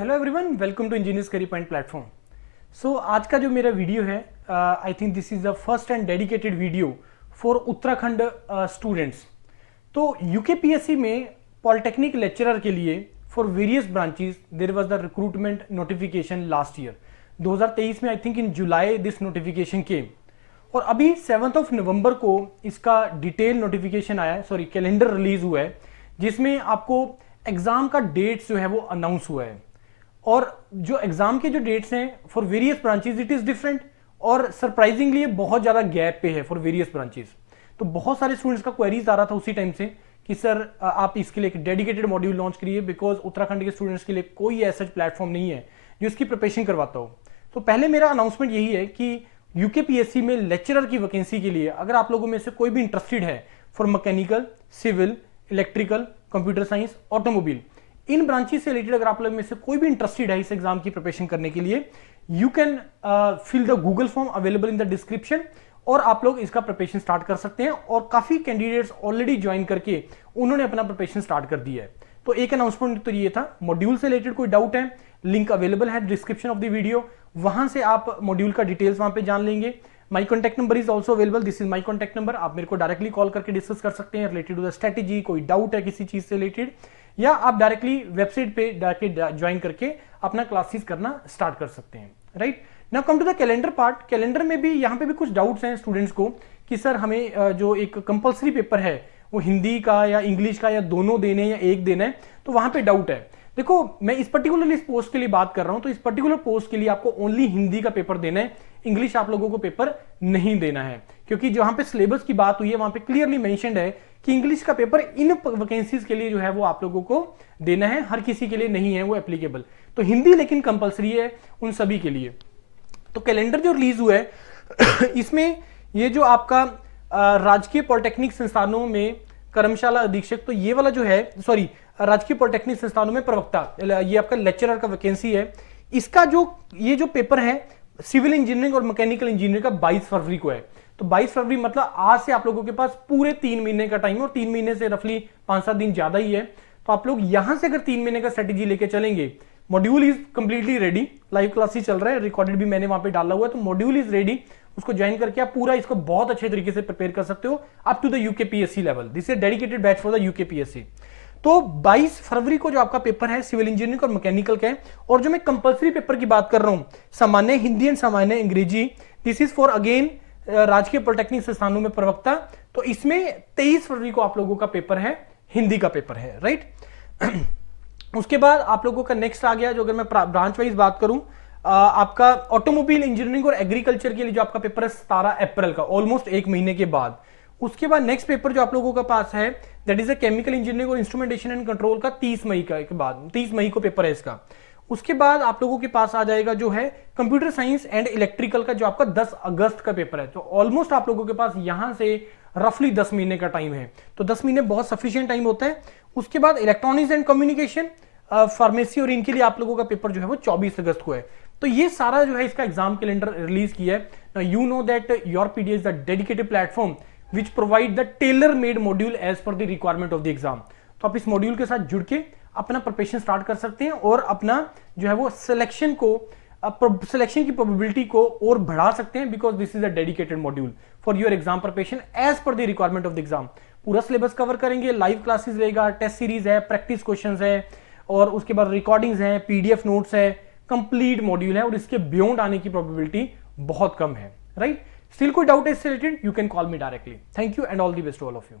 Hello everyone, welcome to engineers career point platform. So आज का जो मेरा वीडियो है, I think this is the first and dedicated video for Uttarakhand students. तो UKPSC में polytechnic lecturer के लिए for various branches there was the recruitment notification last year 2023 में। I think in July this notification came और अभी 7 नवंबर को इसका detail notification आया है, सॉरी कैलेंडर रिलीज हुआ है, जिसमें आपको एग्जाम का डेट्स जो है वो अनाउंस हुआ है। और जो एग्जाम के जो डेट्स हैं for various branches it is different, और सरप्राइजिंगली बहुत ज्यादा गैप पे है फॉर वेरियस ब्रांचेस। तो बहुत सारे स्टूडेंट्स का क्वेरीज आ रहा था उसी टाइम से कि सर आप इसके लिए एक डेडिकेटेड मॉड्यूल लॉन्च करिए, बिकॉज उत्तराखंड के स्टूडेंट्स के लिए कोई ऐसा प्लेटफॉर्म नहीं है जो इसकी प्रिपरेशन करवाता हो। तो पहले मेरा अनाउंसमेंट यही है कि यूकेपीएससी में लेक्चरर की वैकेंसी के लिए अगर आप लोगों में से कोई भी इंटरेस्टेड है for mechanical, civil, electrical, computer science, automobile, इन ब्रांचेस से रिलेटेड अगर आप लोग में से कोई भी इंटरेस्टेड है इस एग्जाम की प्रिपरेशन करने के लिए, you can fill the Google form available in the description और आप लोग इसका प्रिपरेशन स्टार्ट कर सकते हैं। और काफी कैंडिडेट्स ऑलरेडी ज्वाइन करके उन्होंने अपना प्रिपरेशन स्टार्ट कर दिया है। तो एक अनाउंसमेंट तो ये था। मॉड्यूल से रिलेटेड कोई डाउट है, लिंक अवेलेबल है डिस्क्रिप्शन ऑफ द वीडियो, वहां से आप मॉड्यूल का डिटेल्स वहां पे जान लेंगे। माई contact number is also available, this is my contact number. आप मेरे को डायरेक्टली कॉल करके डिस्कस कर सकते हैं रिलेटेड टू द स्ट्रेटेजी, कोई डाउट है किसी चीज से रिलेटेड, या आप डायरेक्टली वेबसाइट पे जाके ज्वाइन करके अपना क्लासेस करना स्टार्ट कर सकते हैं। Right now come to the calendar part. Calendar में भी यहाँ पे भी कुछ डाउट्स हैं स्टूडेंट्स को कि सर हमें जो एक कंपल्सरी पेपर है वो हिंदी का या इंग्लिश का या दोनों देने या एक देना है, तो वहां पे डाउट है। देखो मैं इस पर्टिकुलरली इस पोस्ट के लिए बात कर रहा हूं, तो इस पर्टिकुलर पोस्ट के लिए आपको ओनली हिंदी का पेपर देना है, इंग्लिश आप लोगों को पेपर नहीं देना है, क्योंकि जहां पे सिलेबस की बात हुई है वहां पे क्लियरली मेंशन्ड है कि इंग्लिश का पेपर इन वैकेंसीज के लिए जो है वो आप लोगों को देना है, हर किसी के लिए नहीं है वो एप्लीकेबल। तो हिंदी लेकिन कंपलसरी है उन सभी के लिए। तो कैलेंडर जो रिलीज हुआ है इसमें ये जो आपका राजकीय पॉलिटेक्निक संस्थानों में कर्मशाला अधीक्षक, तो ये वाला जो है, सॉरी राजकीय पॉलिटेक्निक संस्थानों में प्रवक्ता, ये आपका लेक्चरर का वैकेंसी है। इसका जो ये जो पेपर है सिविल इंजीनियरिंग और मैकेनिकल इंजीनियरिंग का 22 फरवरी को है। तो 22 फरवरी मतलब आज से आप लोगों के पास पूरे 3 महीने का टाइम है, और 3 महीने से रफली 5-7 दिन ज्यादा ही है। तो आप लोग यहां से अगर 3 महीने का स्ट्रेटेजी लेके चलेंगे, module is completely ready, live classes चल रहा है, रिकॉर्डेड भी मैंने वहां पे डाला हुआ है, तो मॉड्यूल इज रेडी, उसको ज्वाइन करके आप पूरा इसको बहुत अच्छे तरीके से प्रिपेयर कर सकते हो up to the UKPSC level. This is dedicated batch for the UKPSC. तो 22 फरवरी को जो आपका पेपर है सिविल इंजीनियरिंग और मैकेनिकल का है, और जो मैं कंपलसरी पेपर की बात कर रहा हूं, सामान्य हिंदी एंड सामान्य अंग्रेजी, दिस इज फॉर अगेन राजकीय पॉलिटेक्निक संस्थानों में प्रवक्ता। तो इसमें 23 फरवरी को आप लोगों का पेपर है, हिंदी का पेपर है। राइट उसके बाद आप लोगों का नेक्स्ट आ गया, जो अगर मैं ब्रांच वाइज बात करूं, आपका ऑटोमोबाइल इंजीनियरिंग और एग्रीकल्चर के लिए जो आपका पेपर है 17 अप्रैल का, ऑलमोस्ट 1 महीने के बाद। उसके बाद नेक्स्ट पेपर जो आप लोगों का पास है that is a chemical engineering और इंस्ट्रूमेंटेशन एंड कंट्रोल का 30 मई का के बाद, 30 मई को पेपर है इसका। उसके बाद आप लोगों के पास आ जाएगा जो है कंप्यूटर साइंस एंड इलेक्ट्रिकल का, जो आपका 10 अगस्त का पेपर है। तो ऑलमोस्ट आप लोगों के पास यहां से रफली 10 महीने का टाइम है, तो 10 महीने बहुत सफिशिएंट टाइम होता है। उसके बाद इलेक्ट्रॉनिक्स एंड कम्युनिकेशन, फार्मेसी और इनके लिए आप लोगों का पेपर जो है वो 24 अगस्त को है। तो ये सारा जो है इसका एग्जाम कैलेंडर रिलीज किया है। You know that your PDF is the dedicated platform which provide the tailor made module as per the requirement of the exam. तो आप इस मॉड्यूल के साथ जुड़ के अपना प्रिपरेशन स्टार्ट कर सकते हैं और अपना जो है वो सिलेक्शन की प्रोबेबिलिटी को और बढ़ा सकते हैं, because this is a dedicated module for your exam preparation as per the requirement of the exam. पूरा सिलेबस कवर करेंगे, लाइव क्लासेस रहेगा, टेस्ट सीरीज है, प्रैक्टिस क्वेश्चन है, और उसके बाद रिकॉर्डिंग्स हैं, पीडीएफ नोट्स है, कंप्लीट मॉड्यूल है, और इसके बियॉन्ड आने की प्रोबेबिलिटी बहुत कम है। राइट स्टिल कोई डाउट है इससे related, you can call me directly. Thank you and all the best to all of you.